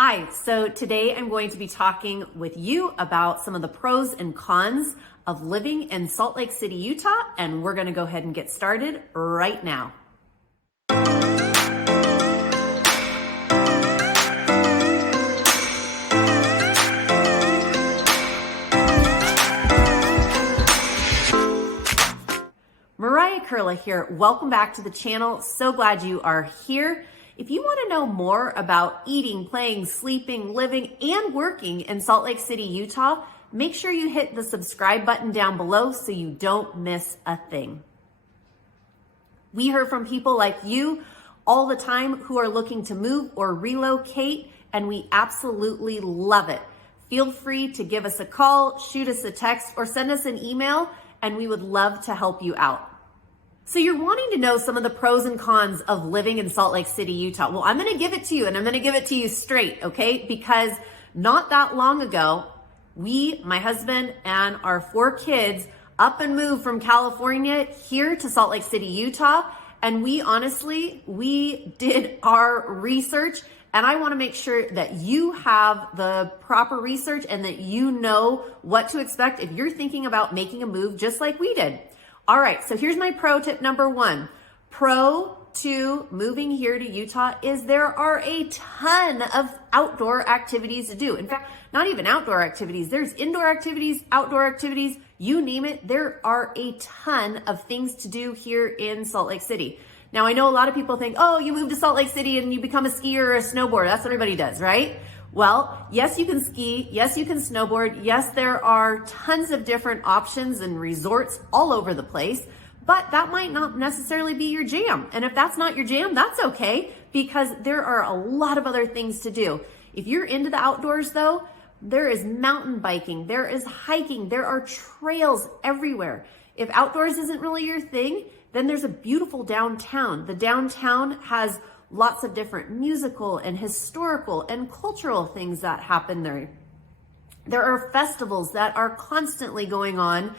Hi, so today I'm going to be talking with you about some of the pros and cons of living in Salt Lake City, Utah, and we're going to go ahead and get started right now. Mariah Koehle here. Welcome back to the channel. So glad you are here. If you want to know more about eating, playing, sleeping, living, and working in Salt Lake City, Utah, make sure you hit the subscribe button down below so you don't miss a thing. We hear from people like you all the time who are looking to move or relocate, and we absolutely love it. Feel free to give us a call, shoot us a text, or send us an email, and we would love to help you out. So you're wanting to know some of the pros and cons of living in Salt Lake City, Utah. Well, I'm going to give it to you, and I'm going to give it to you straight, okay? Because not that long ago, my husband and our 4 kids up and moved from California here to Salt Lake City, Utah. And we did our research, and I want to make sure that you have the proper research and that you know what to expect if you're thinking about making a move just like we did. All right, so here's my pro tip number 1. Pro to moving here to Utah is there are a ton of outdoor activities to do. In fact, not even outdoor activities. There's indoor activities, outdoor activities, you name it. There are a ton of things to do here in Salt Lake City. Now, I know a lot of people think, oh, you move to Salt Lake City and you become a skier or a snowboarder. That's what everybody does, right? Well, yes, you can ski. Yes, you can snowboard. Yes, there are tons of different options and resorts all over the place, but that might not necessarily be your jam. And if that's not your jam, that's okay, because there are a lot of other things to do. If you're into the outdoors though, there is mountain biking, there is hiking, there are trails everywhere. If outdoors isn't really your thing, then there's a beautiful downtown. The downtown has lots of different musical and historical and cultural things that happen there. There are festivals that are constantly going on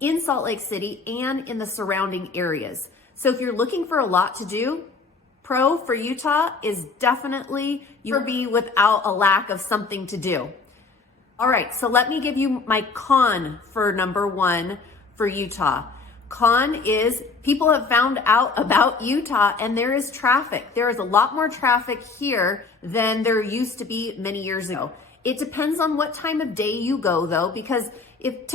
in Salt Lake City and in the surrounding areas. So if you're looking for a lot to do, pro for Utah is definitely you'll be without a lack of something to do. All right, so let me give you my con for number 1 for Utah. Con is people have found out about Utah and there is traffic. There is a lot more traffic here than there used to be many years ago. It depends on what time of day you go though, because if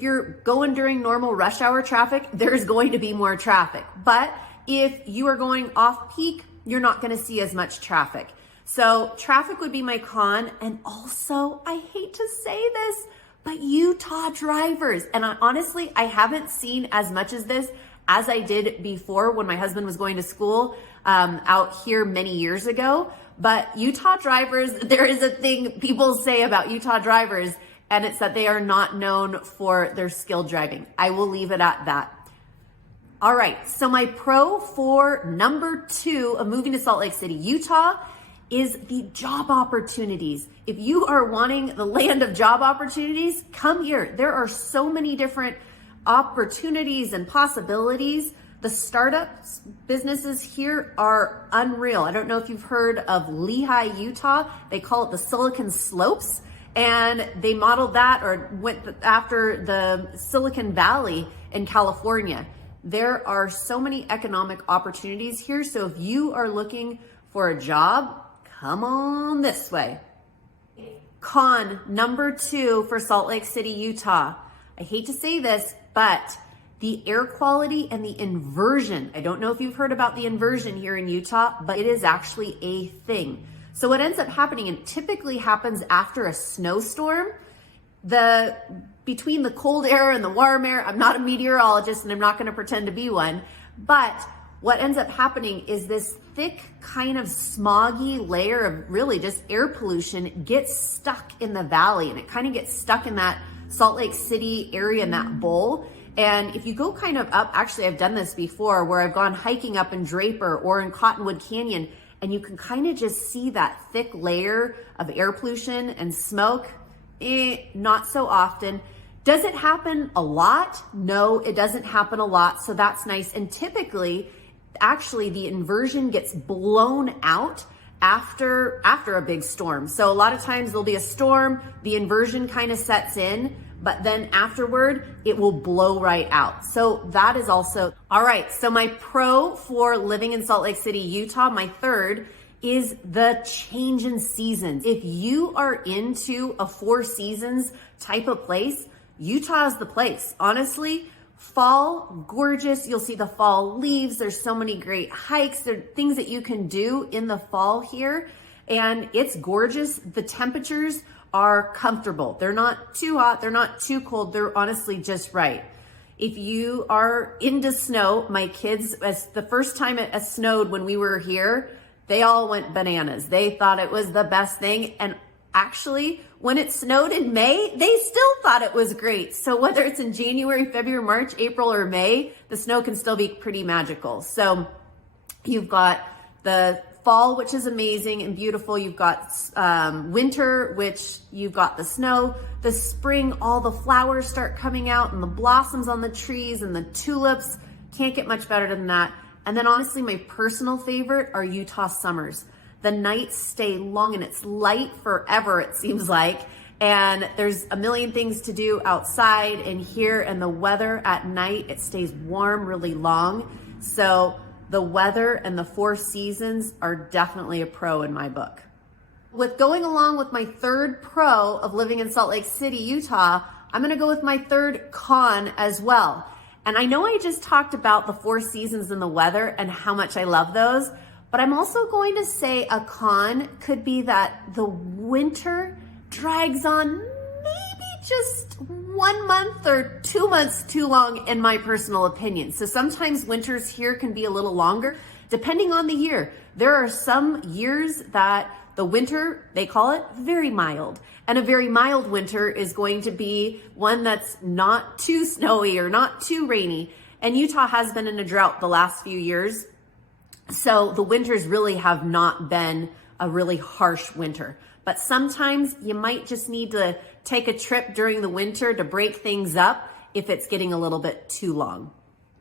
you're going during normal rush hour traffic, there's going to be more traffic. But if you are going off peak, you're not going to see as much traffic. So traffic would be my con. And also, I hate to say this, but Utah drivers, and honestly, I haven't seen as much as this as I did before when my husband was going to school out here many years ago. But Utah drivers, there is a thing people say about Utah drivers, and it's that they are not known for their skilled driving. I will leave it at that. All right, so my pro for number 2 of moving to Salt Lake City, Utah, is the job opportunities. If you are wanting the land of job opportunities, come here. There are so many different opportunities and possibilities. The startup businesses here are unreal. I don't know if you've heard of Lehi, Utah. They call it the Silicon Slopes, and they modeled that or went after the Silicon Valley in California. There are so many economic opportunities here. So if you are looking for a job, come on this way. Con number 2 for Salt Lake City, Utah. I hate to say this, but the air quality and the inversion. I don't know if you've heard about the inversion here in Utah, but it is actually a thing. So what ends up happening, and typically happens after a snowstorm, between the cold air and the warm air, I'm not a meteorologist and I'm not going to pretend to be one, but what ends up happening is this thick kind of smoggy layer of really just air pollution gets stuck in the valley, and it kind of gets stuck in that Salt Lake City area in that bowl. And if you go kind of up, actually I've done this before where I've gone hiking up in Draper or in Cottonwood Canyon, and you can kind of just see that thick layer of air pollution and smoke. Not so often. Does it happen a lot? No, it doesn't happen a lot. So that's nice. And typically, actually, the inversion gets blown out after a big storm. So a lot of times there'll be a storm, the inversion kind of sets in, but then afterward it will blow right out. So that is also, all right. So my pro for living in Salt Lake City, Utah, my third is the change in seasons. If you are into a 4 seasons type of place, Utah is the place. Honestly, fall, gorgeous. You'll see the fall leaves. There's so many great hikes. There are things that you can do in the fall here, and it's gorgeous. The temperatures are comfortable. They're not too hot. They're not too cold. They're honestly just right. If you are into snow, my kids, as the first time it snowed when we were here, they all went bananas. They thought it was the best thing. And actually, when it snowed in May, they still thought it was great. So whether it's in January, February, March, April, or May, the snow can still be pretty magical. So you've got the fall, which is amazing and beautiful. You've got winter, which you've got the snow. The spring, all the flowers start coming out and the blossoms on the trees and the tulips. Can't get much better than that. And then honestly, my personal favorite are Utah summers. The nights stay long and it's light forever, it seems like. And there's a million things to do outside and here, and the weather at night, it stays warm really long. So the weather and the 4 seasons are definitely a pro in my book. With going along with my third pro of living in Salt Lake City, Utah, I'm gonna go with my third con as well. And I know I just talked about the 4 seasons and the weather and how much I love those, but I'm also going to say a con could be that the winter drags on maybe just 1 month or 2 months too long in my personal opinion. So sometimes winters here can be a little longer depending on the year. There are some years that the winter, they call it very mild. And a very mild winter is going to be one that's not too snowy or not too rainy. And Utah has been in a drought the last few years. So the winters really have not been a really harsh winter. But sometimes you might just need to take a trip during the winter to break things up if it's getting a little bit too long.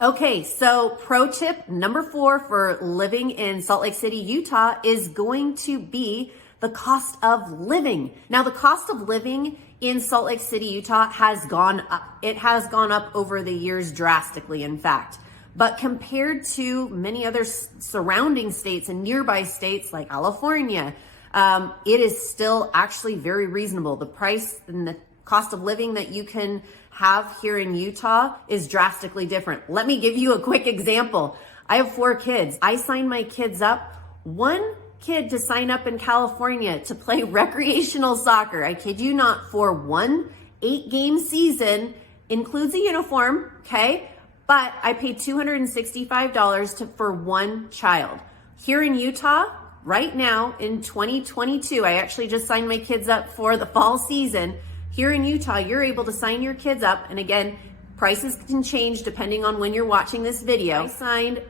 Okay, so pro tip number 4 for living in Salt Lake City, Utah is going to be the cost of living. Now, the cost of living in Salt Lake City, Utah has gone up. It has gone up over the years drastically, in fact. But compared to many other surrounding states and nearby states like California, it is still actually very reasonable. The price and the cost of living that you can have here in Utah is drastically different. Let me give you a quick example. I have 4 kids. I signed my kids up. One kid to sign up in California to play recreational soccer. I kid you not, for one 8-game season, includes a uniform, okay? But I paid $265 for one child. Here in Utah, right now in 2022, I actually just signed my kids up for the fall season. Here in Utah, you're able to sign your kids up. And again, prices can change depending on when you're watching this video. I signed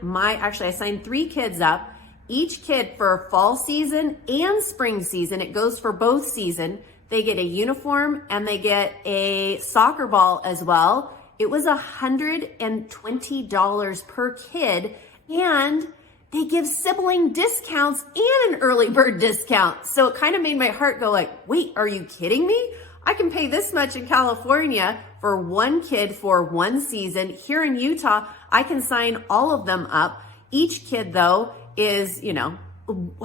3 kids up. Each kid for fall season and spring season, it goes for both season. They get a uniform and they get a soccer ball as well. It was $120 per kid, and they give sibling discounts and an early bird discount. So it kind of made my heart go like, wait, are you kidding me? I can pay this much in California for one kid for one season. Here in Utah, I can sign all of them up. Each kid though is,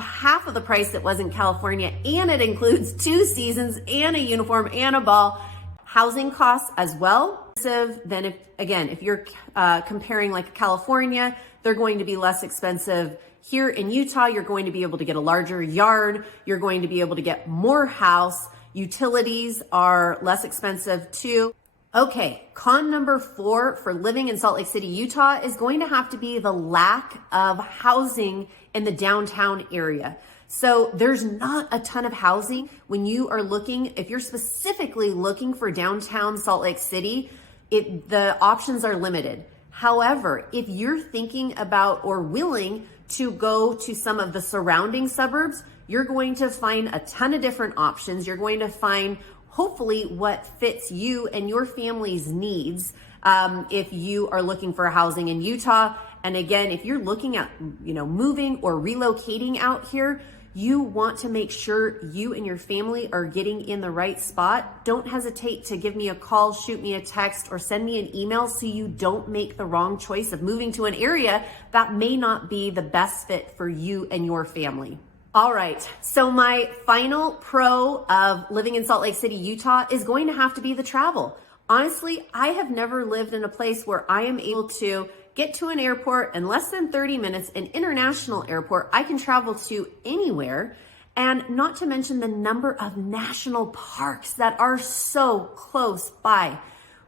half of the price it was in California, and it includes 2 seasons and a uniform and a ball. Housing costs as well. Then if you're comparing like California, they're going to be less expensive. Here in Utah, you're going to be able to get a larger yard. You're going to be able to get more house. Utilities are less expensive too. Okay, con number 4 for living in Salt Lake City, Utah is going to have to be the lack of housing in the downtown area. So there's not a ton of housing when you are looking, if you're specifically looking for downtown Salt Lake City, the options are limited. However, if you're thinking about or willing to go to some of the surrounding suburbs, you're going to find a ton of different options. You're going to find hopefully what fits you and your family's needs if you are looking for housing in Utah. And again, if you're looking at moving or relocating out here, you want to make sure you and your family are getting in the right spot, don't hesitate to give me a call, shoot me a text, or send me an email so you don't make the wrong choice of moving to an area that may not be the best fit for you and your family. All right, so my final pro of living in Salt Lake City, Utah is going to have to be the travel. Honestly, I have never lived in a place where I am able to get to an airport in less than 30 minutes, an international airport I can travel to anywhere, and not to mention the number of national parks that are so close by.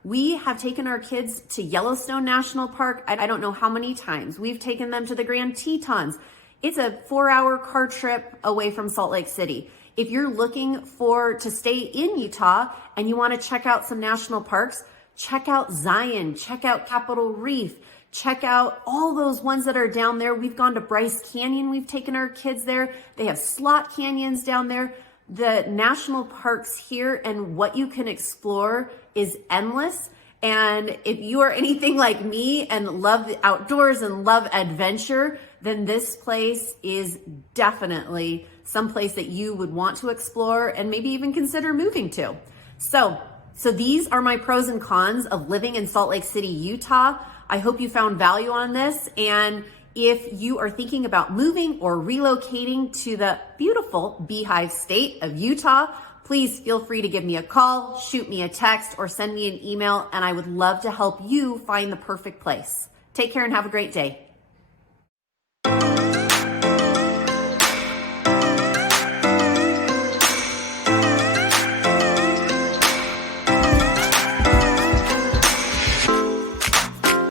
We have taken our kids to Yellowstone National Park. I don't know how many times. We've taken them to the Grand Tetons. It's a 4-hour car trip away from Salt Lake City. If you're looking to stay in Utah and you want to check out some national parks, check out Zion, check out Capitol Reef, check out all those ones that are down there. We've gone to Bryce Canyon. We've taken our kids there. They have slot canyons down there. The national parks here and what you can explore is endless. And if you are anything like me and love the outdoors and love adventure, then this place is definitely some place that you would want to explore and maybe even consider moving to. So these are my pros and cons of living in Salt Lake City, Utah. I hope you found value on this. And if you are thinking about moving or relocating to the beautiful beehive state of Utah, please feel free to give me a call, shoot me a text, or send me an email, and I would love to help you find the perfect place. Take care and have a great day.